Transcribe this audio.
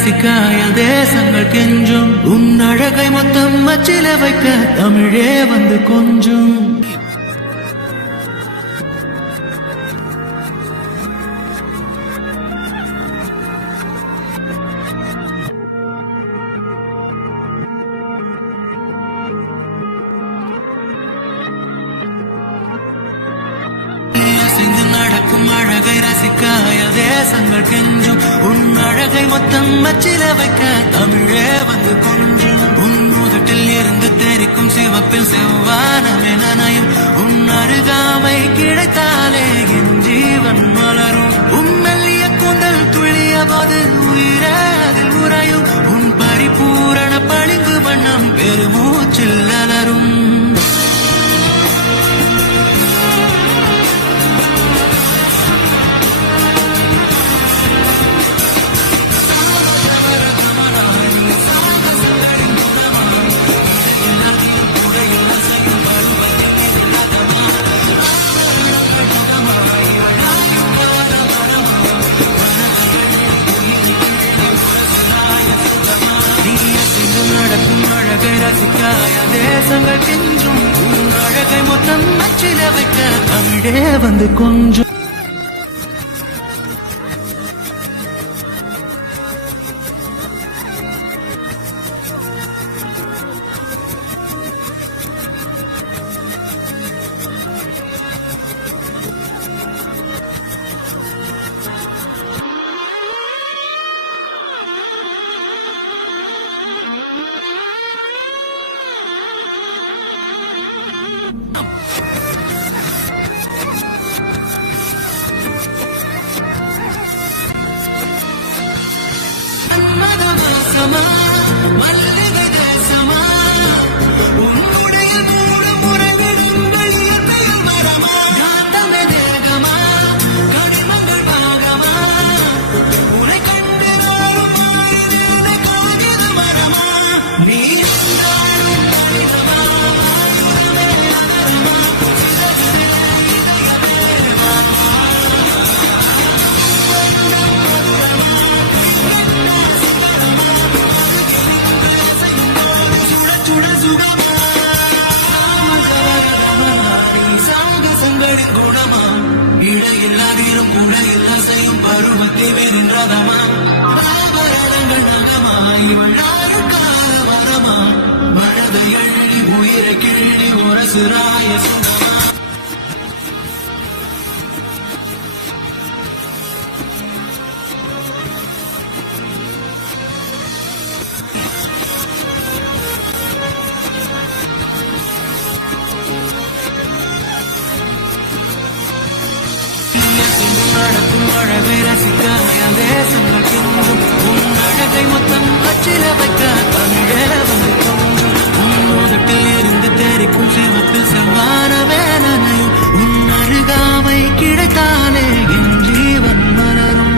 ரசிக்காய தேசங்கள் கெஞ்சும் உன் அழகை மொத்தம் மச்சில வைக்க தமிழே வந்து கொஞ்சும் நடக்கும் அழகை ரசிக்காய தேசங்கள் கெஞ்சும் உன் அழகை மொத்தம் மச்சில வைக்க தமிழே வந்து கொஞ்சும் உன் முதட்டில் இருந்து தெரிக்கும் சிவப்பில் செவ்வானமே நனையும் உன் அருகாமை கிடைத்தாலே என் ஜீவன் மலரும் உன் மெல்லிய கூந்தல் துளிய போது உயிரே அதில் உறையும் உன் பரிபூரண பளிங்கு வண்ணம் பெருமூச்சில் அலரும் ரசிக்காய தேசங்கள் கெஞ்சும் உன் அழகை மொத்தம் மச்சில வைக்க தமிழே வந்து கொஞ்சம் மல்லிகை தேசமா உன்னுடைய மூடும் உறவிடங்கள் இயற்கையில் மரமா காந்தமே தேகமா கனிமங்கள் பாகமா உனை கண்டு நாளும் ஆயுதனை காகிது மரமா நீ நாளும் கடிதமா குணமா இழையில்லாதிரும் உலகில் அசையும் பருவத்தை வென்றதமா பாபரங்கள் நகமா இவளாரும் கால வரமா மனதை அள்ளி உயிரை கிள்ளி ஒரு சிறாய சுகமா நடக்கும் அழகை ரசிக்காய தேசங்கள் கெஞ்சும் உன் அழகை மொத்தம் அச்சில வைக்க தமிழே வந்து கொஞ்சும் உன் முதட்டில் இருந்து தெரிக்கும் சிவப்பில் செவ்வானவே நனையும் உன் அருகாமை கிடைத்தாலே என் ஜீவன் மலரும்.